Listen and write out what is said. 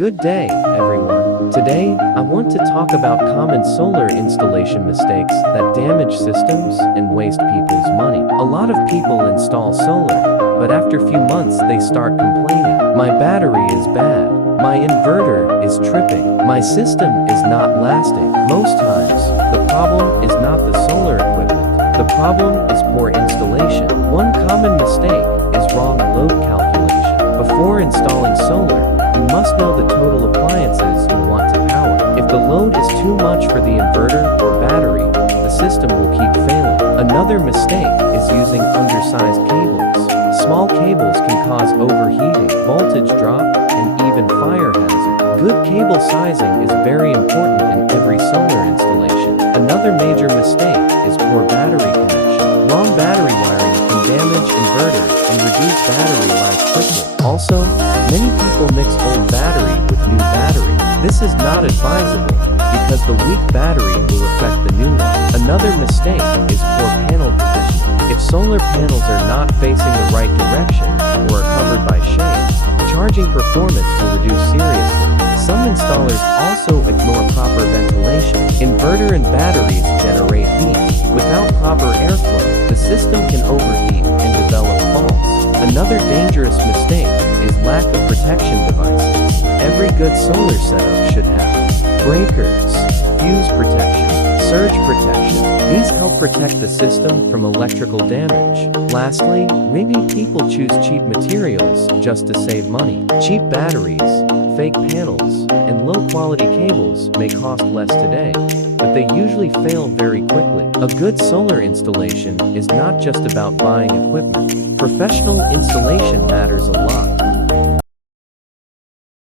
Good day, everyone. Today, I want to talk about common solar installation mistakes that damage systems and waste people's money. A lot of people install solar, but after a few months they start complaining. My battery is bad. My inverter is tripping. My system is not lasting. Most times, the problem is not the solar equipment. The problem is poor installation. One common mistake is wrong load calculation. Before installing solar, you must know the total appliances you want to power. If the load is too much for the inverter or battery, the system will keep failing. Another mistake is using undersized cables. Small cables can cause overheating, voltage drop, and even fire hazard. Good cable sizing is very important in every solar installation. Another major mistake is poor battery connection. Wrong battery wiring can damage inverters and reduce battery life quickly. Also, many people mix old battery with new battery. This is not advisable because the weak battery will affect the new one. Another mistake is poor panel positioning. If solar panels are not facing the right direction or are covered by shade, charging performance will reduce seriously. Some installers also ignore proper ventilation. Inverter and batteries generate heat. Without proper airflow, the system can overheat and develop faults. Another dangerous mistake is lack of protection devices. Every good solar setup should have breakers, fuse protection, surge protection. These help protect the system from electrical damage. Lastly, maybe people choose cheap materials just to save money. Cheap batteries, fake panels, and low-quality cables may cost less today, but they usually fail very quickly. A good solar installation is not just about buying equipment. Professional installation matters a lot.